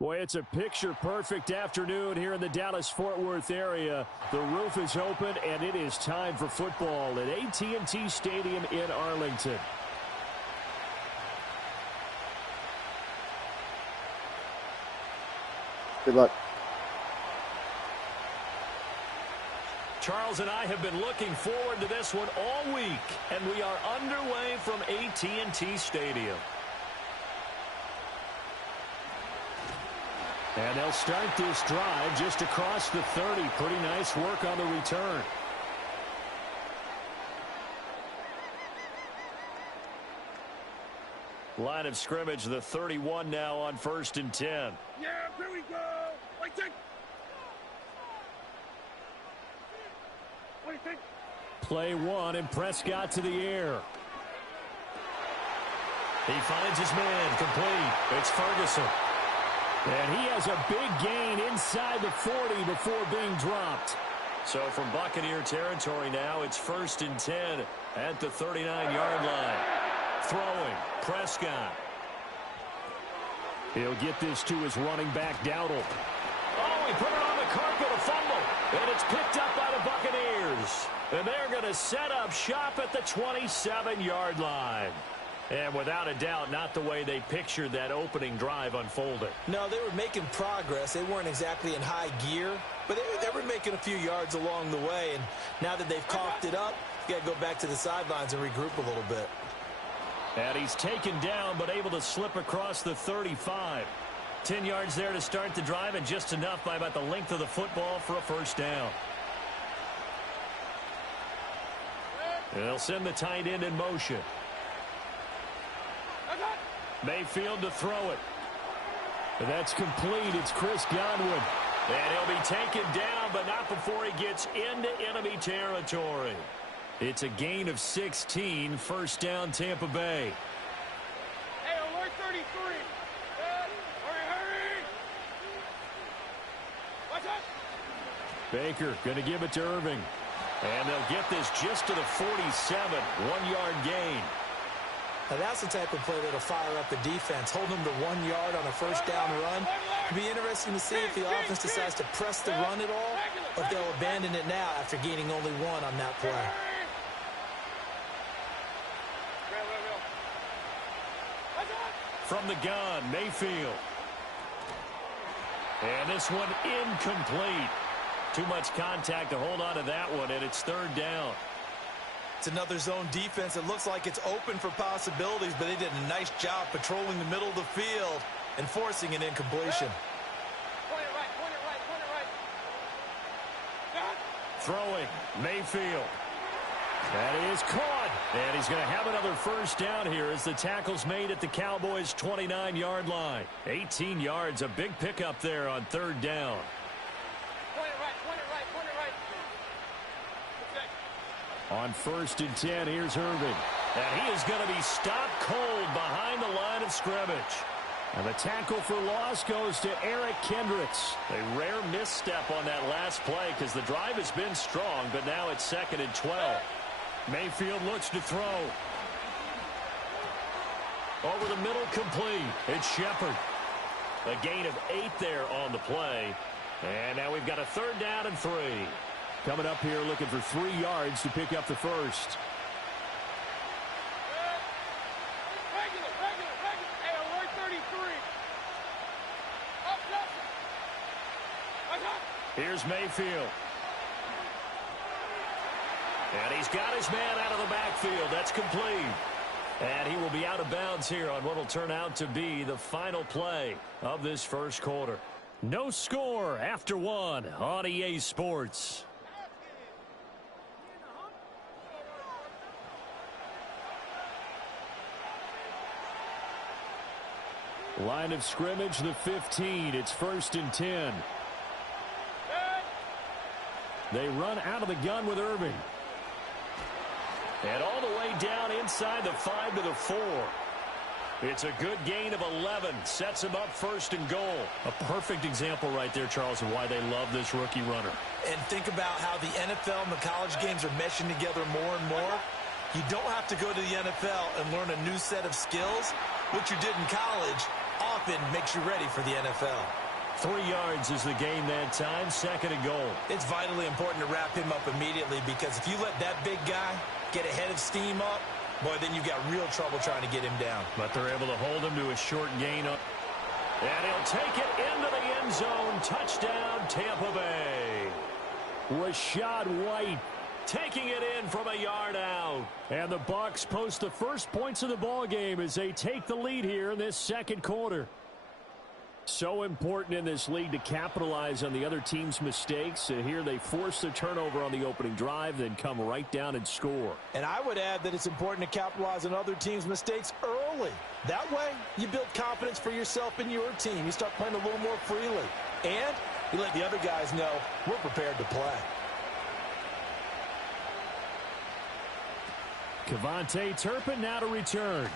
Boy, it's a picture-perfect afternoon here in the Dallas-Fort Worth area. The roof is open, and it is time for football at AT&T Stadium in Arlington. Good luck. Charles and I have been looking forward to this one all week, and we are underway from AT&T Stadium. And they'll start this drive just across the 30. Pretty nice work on the return. Line of scrimmage, the 31 now on 1st and 10. Yeah, here we go. Wait, take. Wait, take. Play one, and Prescott to the air. He finds his man, complete. It's Ferguson. And he has a big gain inside the 40 before being dropped. So from Buccaneer territory now, it's 1st and 10 at the 39-yard line. Throwing, Prescott. He'll get this to his running back, Dowdle. Oh, he put it on the carpet, a fumble. And it's picked up by the Buccaneers. And they're going to set up shop at the 27-yard line. And without a doubt, not the way they pictured that opening drive unfolded. No, they were making progress. They weren't exactly in high gear, but they were making a few yards along the way. And now that they've coughed it up, you got to go back to the sidelines and regroup a little bit. And he's taken down, but able to slip across the 35. 10 yards there to start the drive, and just enough by about the length of the football for a first down. And they'll send the tight end in motion. Mayfield to throw it. And that's complete. It's Chris Godwin. And he'll be taken down, but not before he gets into enemy territory. It's a gain of 16. First down, Tampa Bay. Hey, alert 33. Hurry. Watch out. Baker going to give it to Irving. And they'll get this just to the 47. 1-yard gain. Now that's the type of play that'll fire up the defense. Hold them to 1 yard on a first down run. It'll be interesting to see if the offense decides to press the run at all, or if they'll abandon it now after gaining only one on that play. From the gun, Mayfield. And this one incomplete. Too much contact to hold on to that one, and it's 3rd down. It's another zone defense. It looks like it's open for possibilities, but they did a nice job patrolling the middle of the field and forcing an incompletion. Point it right. Throwing, Mayfield. That is caught. And he's going to have another first down here as the tackle's made at the Cowboys' 29-yard line. 18 yards, a big pickup there on 3rd down. Point it right. On 1st and 10, here's Irving. And he is going to be stopped cold behind the line of scrimmage. And the tackle for loss goes to Eric Kendricks. A rare misstep on that last play because the drive has been strong, but now it's 2nd and 12. Mayfield looks to throw. Over the middle, complete. It's Shepard. A gain of 8 there on the play. And now we've got a 3rd down and 3. Coming up here looking for 3 yards to pick up the first. Regular. Hey, alert 33. Up, Here's Mayfield. And he's got his man out of the backfield. That's complete. And he will be out of bounds here on what will turn out to be the final play of this first quarter. No score after 1 on EA Sports. Line of scrimmage, the 15. It's 1st and 10. They run out of the gun with Irving. And all the way down inside the 5 to the 4. It's a good gain of 11. Sets him up 1st and goal. A perfect example right there, Charles, of why they love this rookie runner. And think about how the NFL and the college games are meshing together more and more. You don't have to go to the NFL and learn a new set of skills. What you did in college, weapon makes you ready for the NFL. 3 yards is the gain that time, 2nd and goal. It's vitally important to wrap him up immediately because if you let that big guy get a head of steam up, boy, then you've got real trouble trying to get him down. But they're able to hold him to a short gain. And he'll take it into the end zone. Touchdown, Tampa Bay. Rashad White taking it in from a yard out. And the Bucs post the first points of the ball game as they take the lead here in this second quarter. So important in this league to capitalize on the other team's mistakes. Here they force the turnover on the opening drive, then come right down and score. And I would add that it's important to capitalize on other teams' mistakes early. That way, you build confidence for yourself and your team. You start playing a little more freely. And you let the other guys know we're prepared to play. Kevontae Turpin now to return.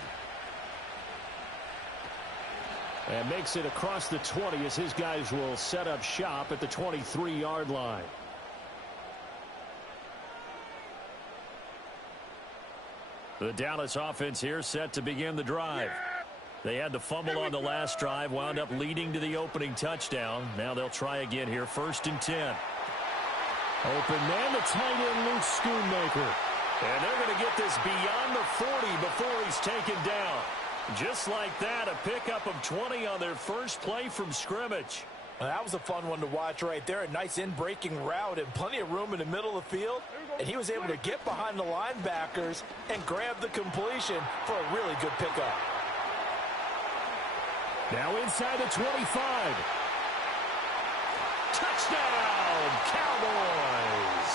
And makes it across the 20 as his guys will set up shop at the 23-yard line. The Dallas offense here set to begin the drive. They had the fumble on the last drive, wound up leading to the opening touchdown. Now they'll try again here, 1st and 10. Open man, the tight end, Luke Schoonmaker. And they're going to get this beyond the 40 before he's taken down. Just like that, a pickup of 20 on their first play from scrimmage. Well, that was a fun one to watch right there. A nice in-breaking route and plenty of room in the middle of the field. And he was able to get behind the linebackers and grab the completion for a really good pickup. Now inside the 25. Touchdown, Cowboys!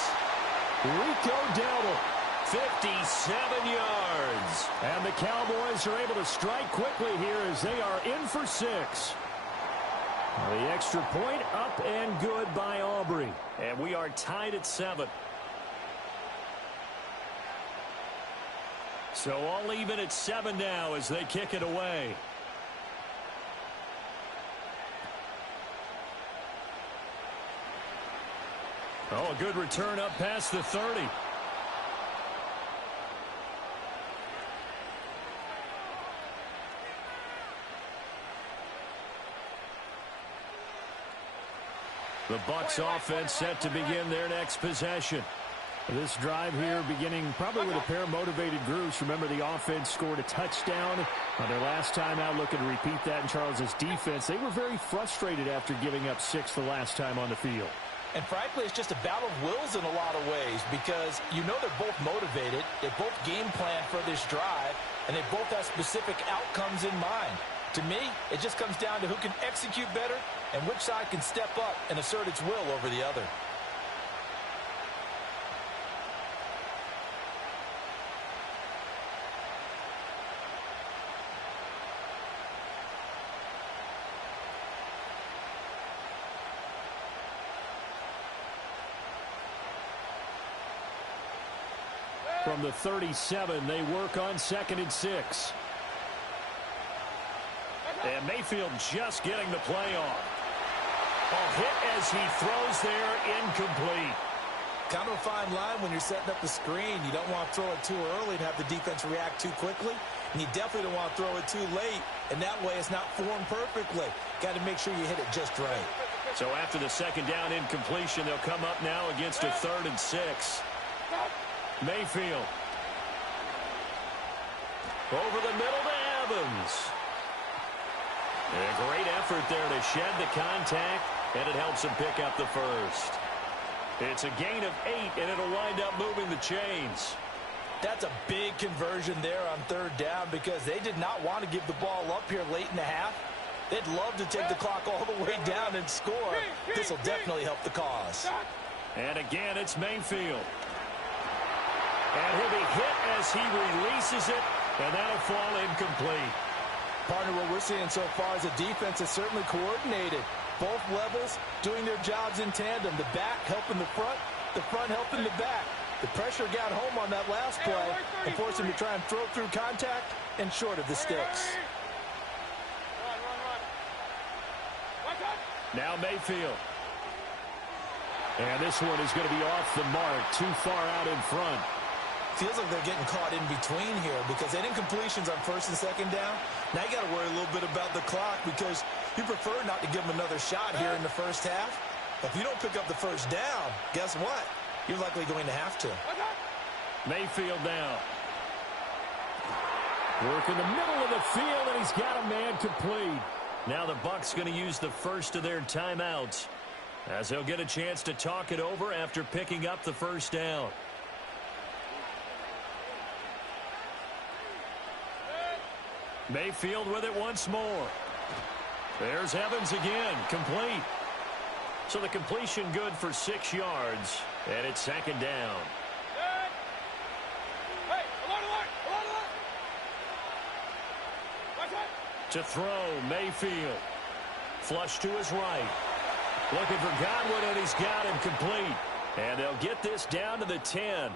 Rico Dowdle, 57 yards. And the Cowboys are able to strike quickly here as they are in for 6. The extra point up and good by Aubrey. And we are tied at 7. So all even at 7 now as they kick it away. Oh, a good return up past the 30. The Bucs offense set to begin their next possession. This drive here beginning probably with a pair of motivated groups. Remember, the offense scored a touchdown on their last time out. Looking to repeat that in Charles's defense. They were very frustrated after giving up 6 the last time on the field. And frankly, it's just a battle of wills in a lot of ways because you know they're both motivated. They both game plan for this drive, and they both have specific outcomes in mind. To me, it just comes down to who can execute better and which side can step up and assert its will over the other. From the 37, they work on 2nd and 6. And Mayfield just getting the play off. A hit as he throws there, incomplete. Kind of a fine line when you're setting up the screen. You don't want to throw it too early and have the defense react too quickly. And you definitely don't want to throw it too late. And that way it's not formed perfectly. Got to make sure you hit it just right. So after the 2nd down incompletion, they'll come up now against a 3rd and 6. Mayfield. Over the middle to Evans. A great effort there to shed the contact, and it helps him pick up the first. It's a gain of 8, and it'll wind up moving the chains. That's a big conversion there on 3rd down because they did not want to give the ball up here late in the half. They'd love to take the clock all the way down and score. This will definitely help the cause. And again, it's Mayfield. And he'll be hit as he releases it, and that'll fall incomplete. Partner, what we're seeing so far is a defense that's certainly coordinated. Both levels doing their jobs in tandem. The back helping the front helping the back. The pressure got home on that last play and forced him to try and throw through contact and short of the sticks. Now Mayfield. And this one is going to be off the mark, too far out in front. Feels like they're getting caught in between here because they didn't completions on first and second down. Now you got to worry a little bit about the clock because you prefer not to give them another shot here in the first half. If you don't pick up the first down, guess what? You're likely going to have to. Mayfield down. Work in the middle of the field, and he's got a man complete. Now the Bucs going to use the first of their timeouts as they'll get a chance to talk it over after picking up the first down. Mayfield with it once more. There's Evans again, complete. So the completion good for 6 yards, and it's second down. To throw, Mayfield. Flush to his right. Looking for Godwin, and he's got him complete. And they'll get this down to the 10.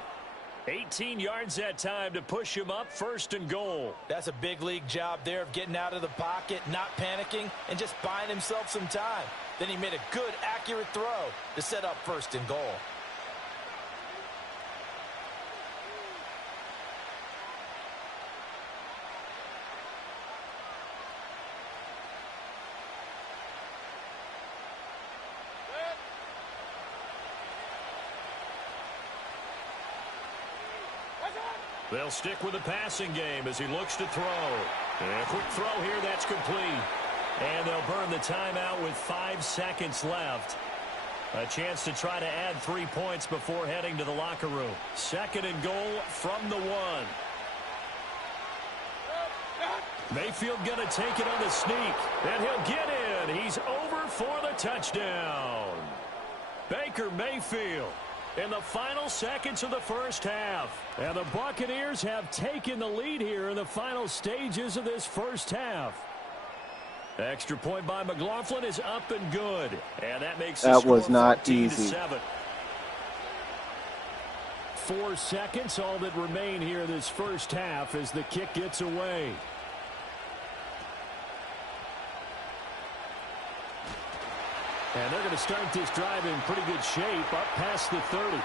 18 yards that time to push him up, first and goal. That's a big league job there of getting out of the pocket, not panicking, and just buying himself some time. Then he made a good, accurate throw to set up first and goal. They'll stick with the passing game as he looks to throw. And a quick throw here, that's complete. And they'll burn the timeout with 5 seconds left. A chance to try to add 3 points before heading to the locker room. Second and goal from the 1. Mayfield going to take it on the sneak. And he'll get in. He's over for the touchdown. Baker Mayfield in the final seconds of the first half. And the Buccaneers have taken the lead here in the final stages of this first half. Extra point by McLaughlin is up and good. And that makes that was not easy. 7. 4 seconds, all that remain here this first half as the kick gets away. And they're going to start this drive in pretty good shape up past the 30.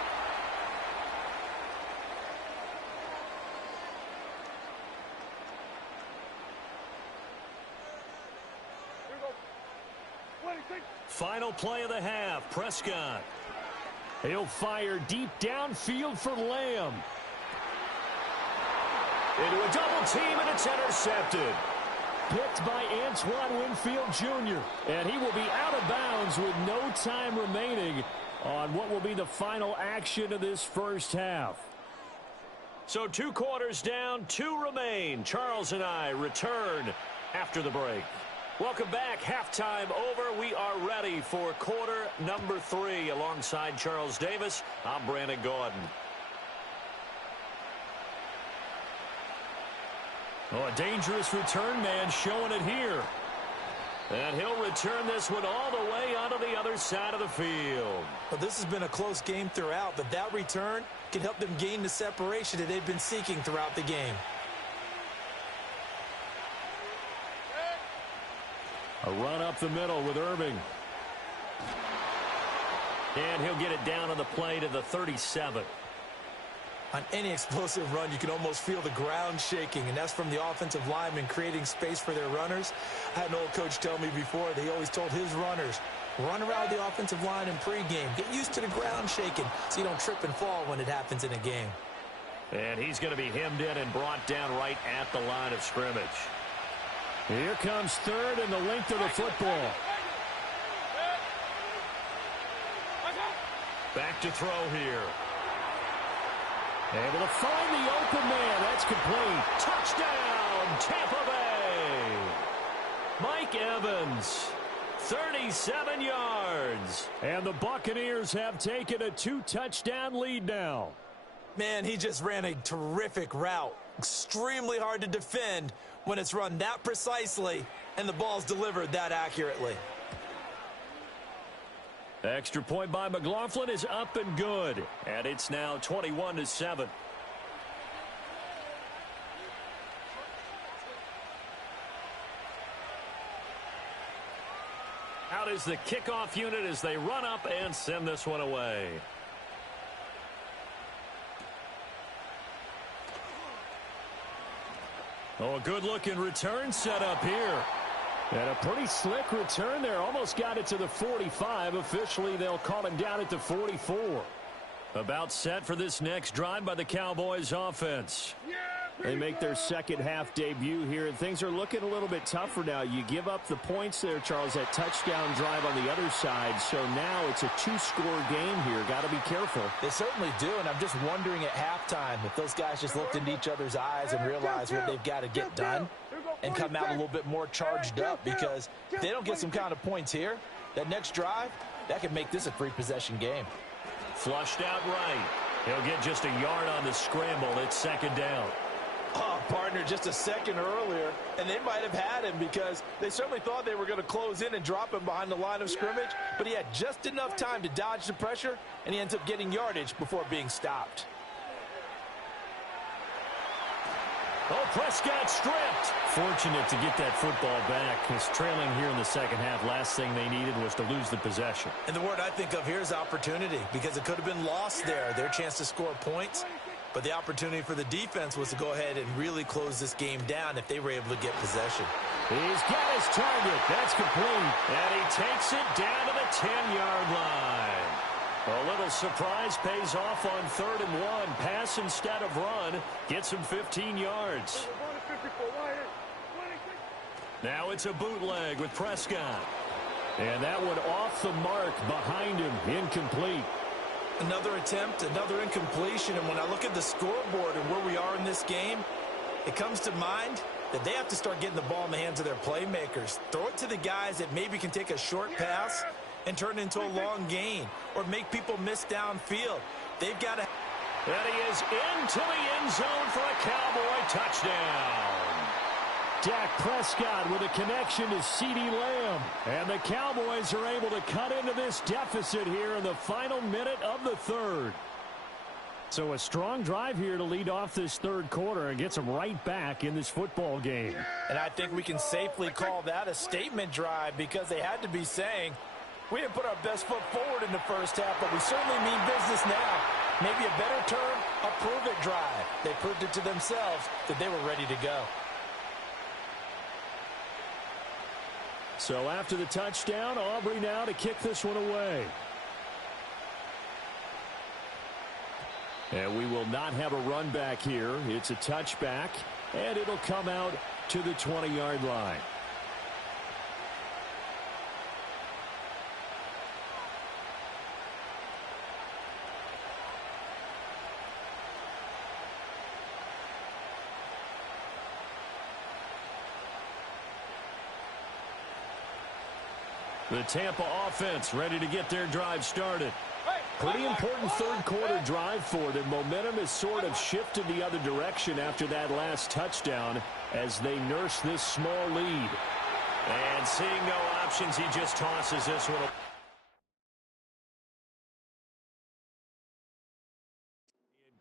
Final play of the half, Prescott. He'll fire deep downfield for Lamb. Into a double team, and it's intercepted. Picked by Antoine Winfield Jr. And he will be out of bounds with no time remaining on what will be the final action of this first half. So 2 quarters down, 2 remain. Charles and I return after the break. Welcome back. Halftime over. We are ready for quarter number 3. Alongside Charles Davis, I'm Brandon Gordon. Oh, a dangerous return man showing it here. And he'll return this one all the way onto the other side of the field. Well, this has been a close game throughout, but that return can help them gain the separation that they've been seeking throughout the game. A run up the middle with Irving. And he'll get it down on the play to the 37. On any explosive run, you can almost feel the ground shaking, and that's from the offensive linemen creating space for their runners. I had an old coach tell me before, he always told his runners, run around the offensive line in pregame. Get used to the ground shaking so you don't trip and fall when it happens in a game. And he's going to be hemmed in and brought down right at the line of scrimmage. Here comes third and the length of the football. Back to throw here. Able to find the open man. That's complete. Touchdown, Tampa Bay. Mike Evans, 37 yards. And the Buccaneers have taken a 2-touchdown lead now. Man, he just ran a terrific route. Extremely hard to defend when it's run that precisely and the ball's delivered that accurately. Extra point by McLaughlin is up and good. And it's now 21-7. Out is the kickoff unit as they run up and send this one away. Oh, a good-looking return set up here. And a pretty slick return there. Almost got it to the 45. Officially, they'll call him down at the 44. About set for this next drive by the Cowboys offense. They make their second half debut here, and things are looking a little bit tougher now. You give up the points there, Charles, that touchdown drive on the other side. So now it's a two-score game here. Got to be careful. They certainly do, and I'm just wondering at halftime if those guys just looked into each other's eyes and realized what they've got to get done and come out a little bit more charged up, because if they don't get some kind of points here, that next drive, that could make this a free possession game. Flushed out right. He'll get just a yard on the scramble. It's second down. Oh, partner, just a second earlier, and they might have had him because they certainly thought they were going to close in and drop him behind the line of scrimmage, but he had just enough time to dodge the pressure, and he ends up getting yardage before being stopped. Oh, Prescott stripped. Fortunate to get that football back. Because trailing here in the second half, last thing they needed was to lose the possession. And the word I think of here is opportunity, because it could have been lost there, their chance to score points. But the opportunity for the defense was to go ahead and really close this game down if they were able to get possession. He's got his target. That's complete. And he takes it down to the 10-yard line. A little surprise pays off on 3rd and 1. Pass instead of run. Gets him 15 yards. Now it's a bootleg with Prescott. And that one off the mark behind him. Incomplete. Another attempt, another incompletion. And when I look at the scoreboard and where we are in this game, it comes to mind that they have to start getting the ball in the hands of their playmakers. Throw it to the guys that maybe can take a short pass and turn it into a long gain, or make people miss downfield. They've got to... And he is into the end zone for a Cowboy touchdown. Dak Prescott with a connection to CeeDee Lamb. And the Cowboys are able to cut into this deficit here in the final minute of the third. So a strong drive here to lead off this third quarter and gets them right back in this football game. And I think we can safely call that a statement drive, because they had to be saying, we didn't put our best foot forward in the first half, but we certainly mean business now. Maybe a better term, a prove-it drive. They proved it to themselves that they were ready to go. So after the touchdown, Aubrey now to kick this one away. And we will not have a run back here. It's a touchback, and it'll come out to the 20-yard line. The Tampa offense ready to get their drive started. Pretty important third quarter drive for them. Momentum has sort of shifted the other direction after that last touchdown as they nurse this small lead. And seeing no options, he just tosses this one.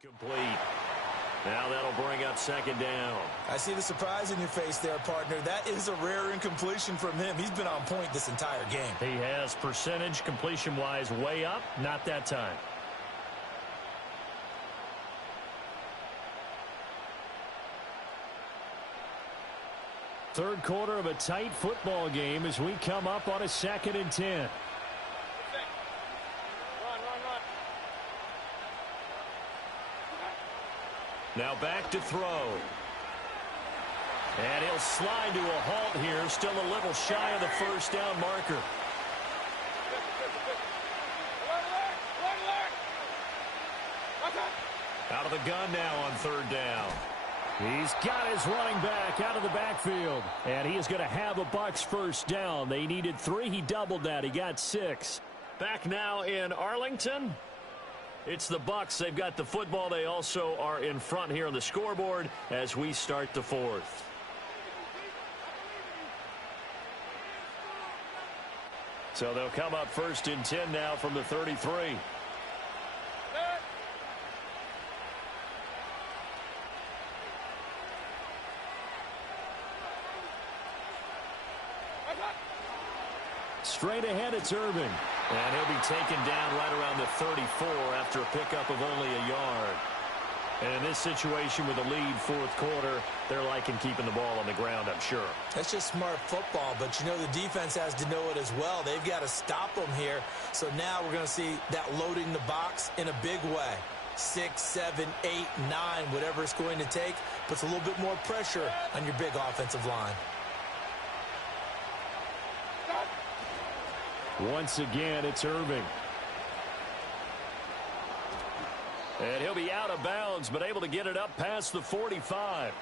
Incomplete. Now that'll bring up second down. I see the surprise in your face there, partner. That is a rare incompletion from him. He's been on point this entire game. He has percentage completion-wise way up. Not that time. Third quarter of a tight football game as we come up on a 2nd and 10. Now back to throw. And he'll slide to a halt here. Still a little shy of the first down marker. Out of the gun now on 3rd down. He's got his running back out of the backfield. And he is going to have a Bucs first down. They needed 3. He doubled that. He got 6. Back now in Arlington. It's the Bucs. They've got the football. They also are in front here on the scoreboard as we start the 4th. So they'll come up 1st and 10 now from the 33. Straight ahead, it's Irvin. And he'll be taken down right around the 34 after a pickup of only a yard. And in this situation with a lead fourth quarter, they're liking keeping the ball on the ground, I'm sure. That's just smart football, but you know the defense has to know it as well. They've got to stop them here. So now we're going to see that loading the box in a big way. 6, 7, 8, 9, whatever it's going to take, puts a little bit more pressure on your big offensive line. Once again, it's Irving. And he'll be out of bounds, but able to get it up past the 45.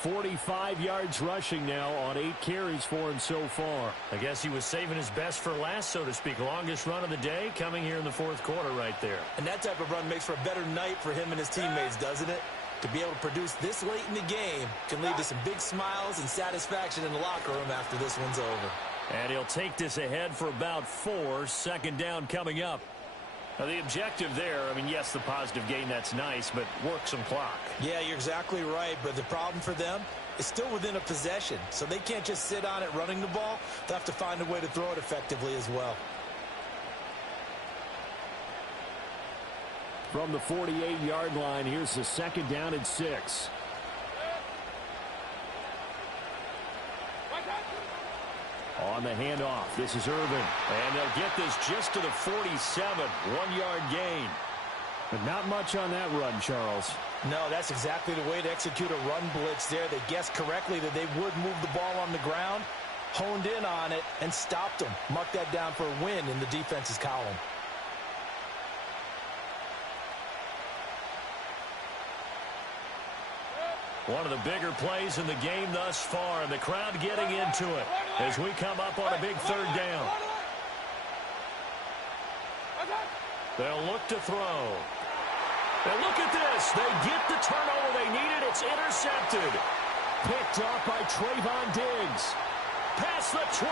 45 yards rushing now on 8 carries for him so far. I guess he was saving his best for last, so to speak. Longest run of the day coming here in the fourth quarter right there. And that type of run makes for a better night for him and his teammates, doesn't it? To be able to produce this late in the game can lead to some big smiles and satisfaction in the locker room after this one's over. And he'll take this ahead for about 4. Second down coming up. Now the objective there, I mean, yes, the positive gain, that's nice, but work some clock. Yeah, you're exactly right, but the problem for them is still within a possession, so they can't just sit on it running the ball. They'll have to find a way to throw it effectively as well. From the 48-yard line, here's the second down and 6. On the handoff, this is Irvin. And they'll get this just to the 47, 1-yard gain. But not much on that run, Charles. No, that's exactly the way to execute a run blitz there. They guessed correctly that they would move the ball on the ground, honed in on it, and stopped them. Mark that down for a win in the defense's column. One of the bigger plays in the game thus far, and the crowd getting into it as we come up on a big third down. They'll look to throw. And look at this. They get the turnover they needed. It's intercepted. Picked off by Trayvon Diggs. Past the 20.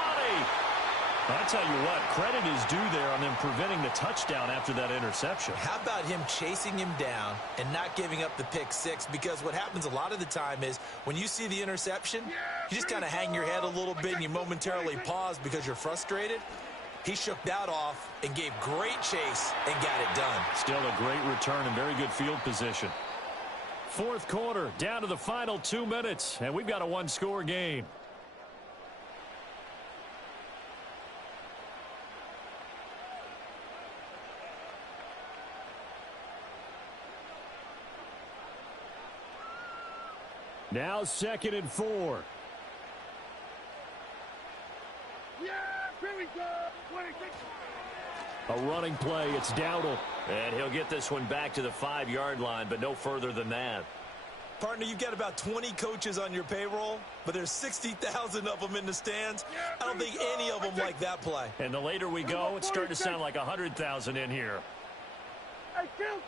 I tell you what, credit is due there on them preventing the touchdown after that interception. How about him chasing him down and not giving up the pick six? Because what happens a lot of the time is when you see the interception, you just kind of hang your head a little bit and you momentarily pause because you're frustrated. He shook that off and gave great chase and got it done. Still a great return and very good field position. Fourth quarter, down to the final 2 minutes, and we've got a one-score game. Now 2nd and 4. Yeah, here we go. 26. A running play, it's Dowdle. And he'll get this one back to the 5-yard line, but no further than that. Partner, you've got about 20 coaches on your payroll, but there's 60,000 of them in the stands. I don't think any of them like that play. And the later we go, it's starting to sound like 100,000 in here. Hey, kill.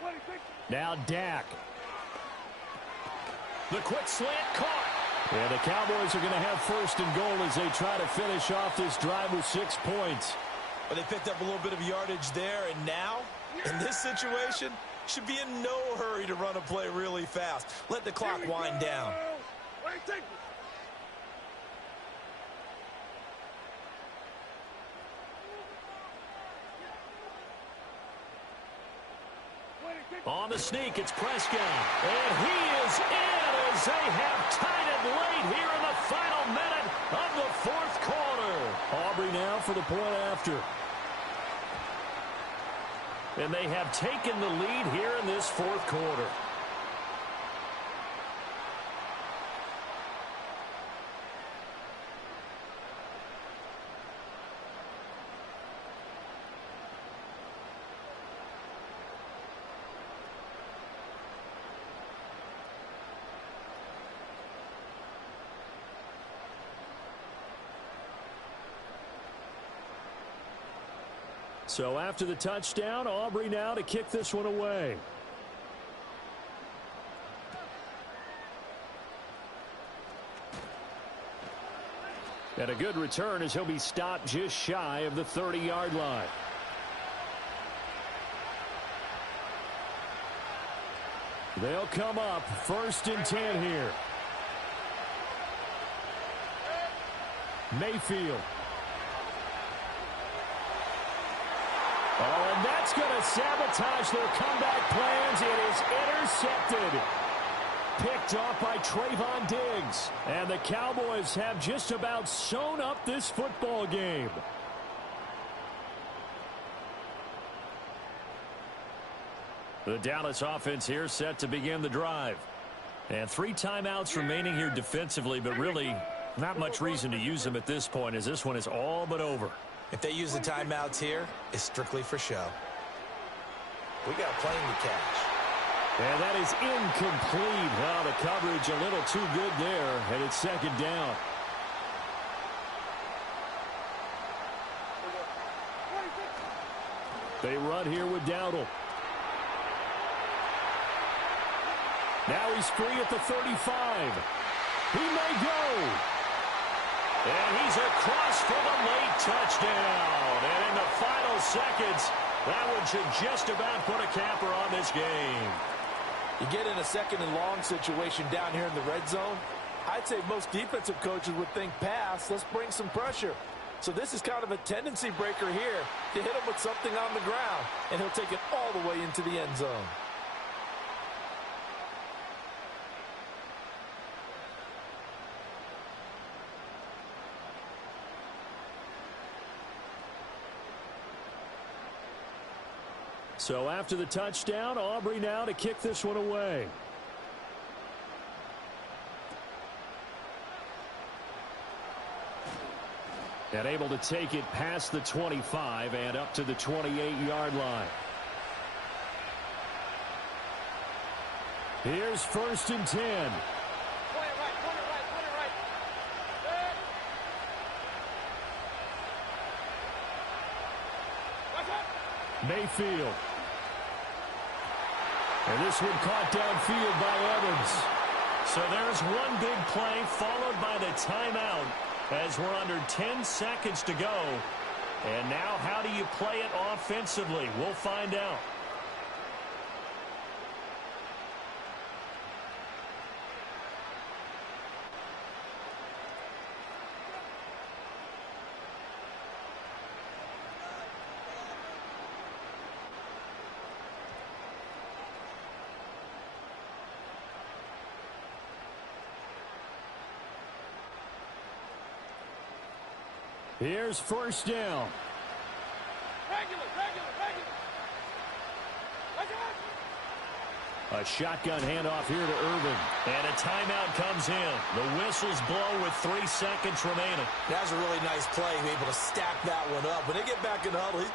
26. Now Dak. The quick slant caught. And the Cowboys are going to have 1st and goal as they try to finish off this drive with 6 points. But they picked up a little bit of yardage there, and now, in this situation, should be in no hurry to run a play really fast. Let the clock wind down. On the sneak, it's Prescott. And he is in as they have tied it late here in the final minute of the 4th quarter. Aubrey now for the point after. And they have taken the lead here in this 4th quarter. So after the touchdown, Aubrey now to kick this one away. And a good return as he'll be stopped just shy of the 30-yard line. They'll come up 1st and 10 here. Mayfield. Oh, and that's going to sabotage their comeback plan intercepted. Picked off by Trayvon Diggs. And the Cowboys have just about sewn up this football game. The Dallas offense here set to begin the drive. And 3 timeouts remaining here defensively, but really not much reason to use them at this point, as this one is all but over. If they use the timeouts here, it's strictly for show. We got a plane to catch. And that is incomplete. Oh, the coverage a little too good there, and it's second down. They run here with Dowdle. Now he's free at the 35. He may go. And he's across for the late touchdown. And in the final seconds, that one should just about put a capper on this game. You get in a second and long situation down here in the red zone, I'd say most defensive coaches would think pass, let's bring some pressure. So this is kind of a tendency breaker here to hit him with something on the ground, and he'll take it all the way into the end zone. So after the touchdown, Aubrey now to kick this one away. And able to take it past the 25 and up to the 28-yard line. Here's 1st and 10. Mayfield. And this one caught downfield by Evans. So there's one big play followed by the timeout as we're under 10 seconds to go. And now how do you play it offensively? We'll find out. Here's 1st down. A shotgun handoff here to Irvin. And a timeout comes in. The whistles blow with 3 seconds remaining. That was a really nice play, able to stack that one up. When they get back in the huddle, he's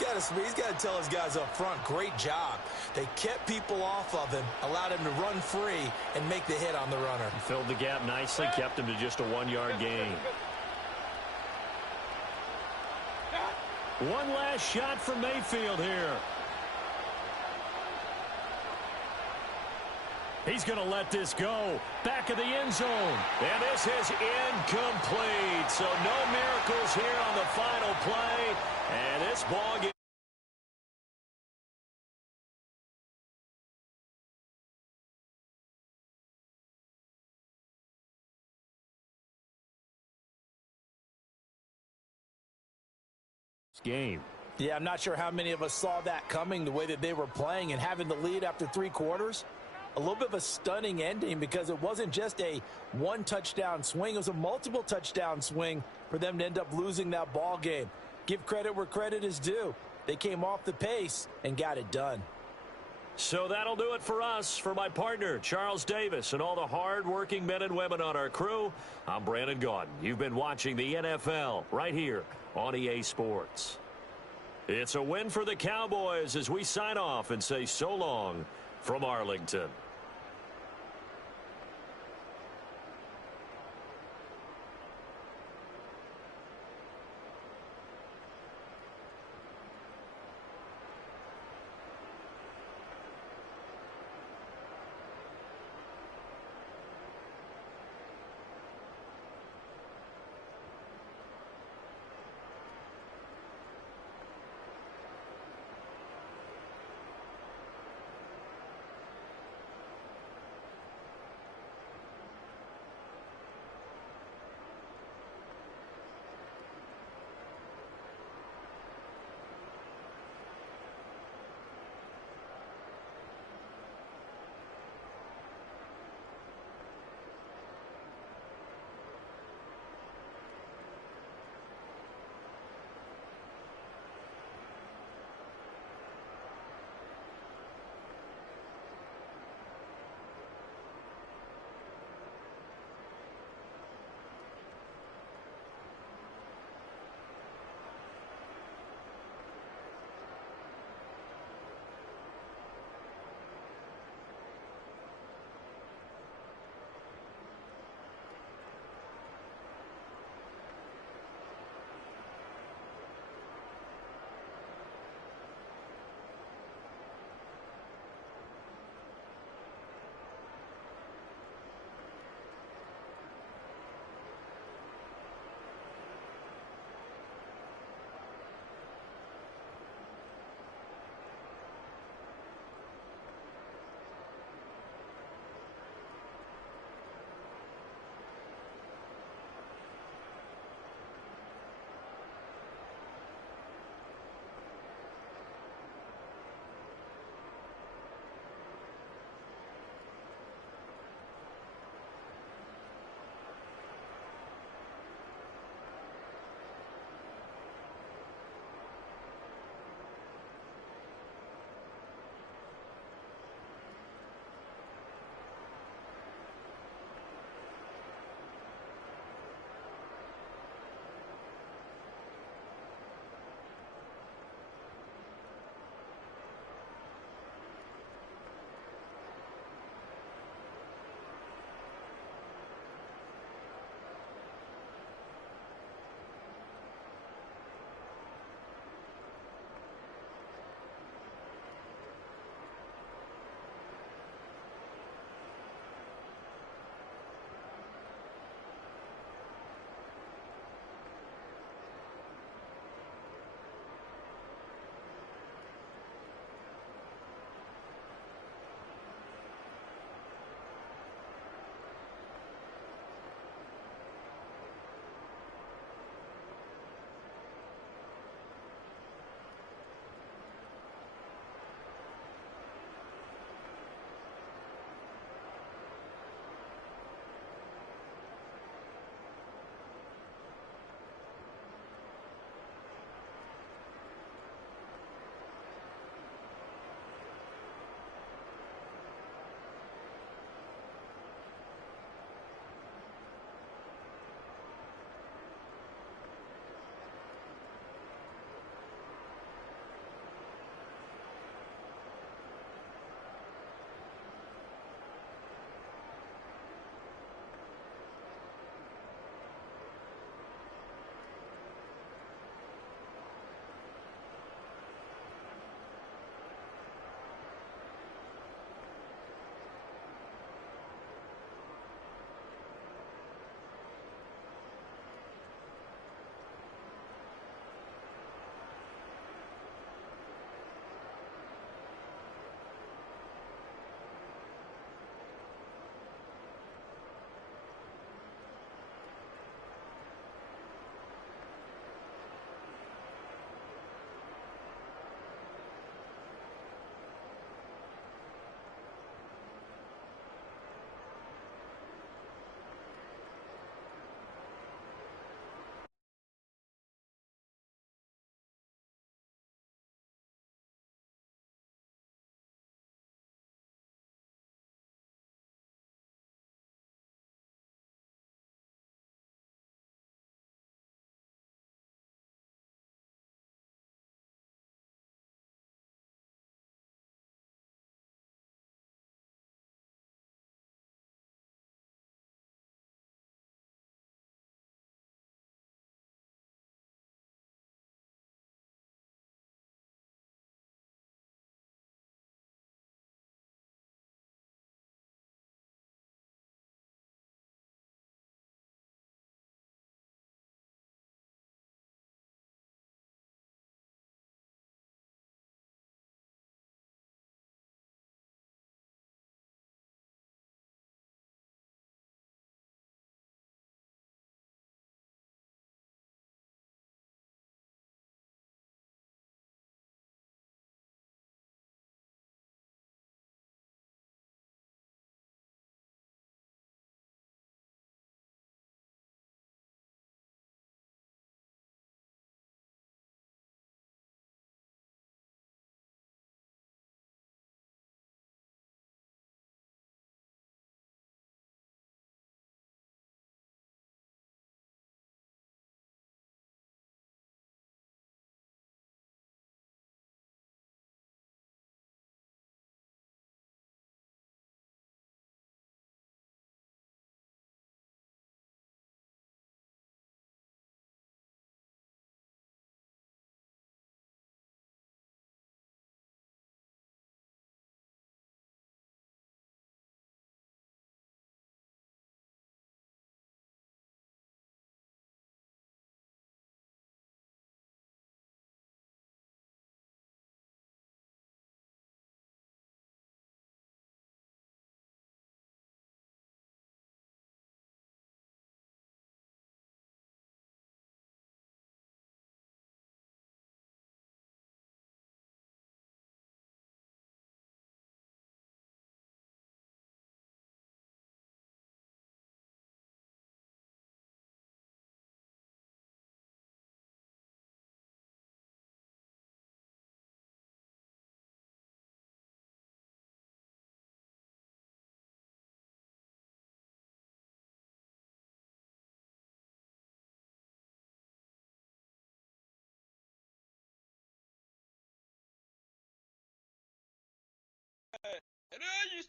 got to tell his guys up front, great job. They kept people off of him, allowed him to run free, and make the hit on the runner. Filled the gap nicely, kept him to just a 1-yard gain. One last shot from Mayfield here. He's going to let this go. Back of the end zone. And this is incomplete. So no miracles here on the final play. And this ball game. Yeah, I'm not sure how many of us saw that coming, the way that they were playing and having the lead after 3 quarters. A little bit of a stunning ending because it wasn't just a 1-touchdown swing. It was a multiple touchdown swing for them to end up losing that ball game. Give credit where credit is due. They came off the pace and got it done. So that'll do it for us. For my partner, Charles Davis, and all the hard-working men and women on our crew, I'm Brandon Gaudin. You've been watching the NFL right here on EA Sports. It's a win for the Cowboys as we sign off and say so long from Arlington.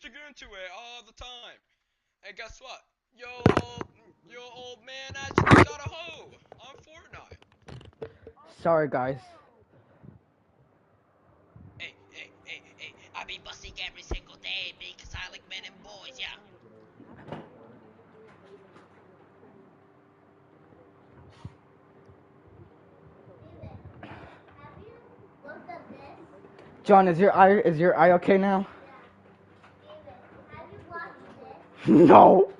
to get into it all the time. And guess what? Your old man actually got a hoe on Fortnite. Sorry, guys. Hey, I be busting every single day because I like men and boys, yeah. John, is your eye okay now? No.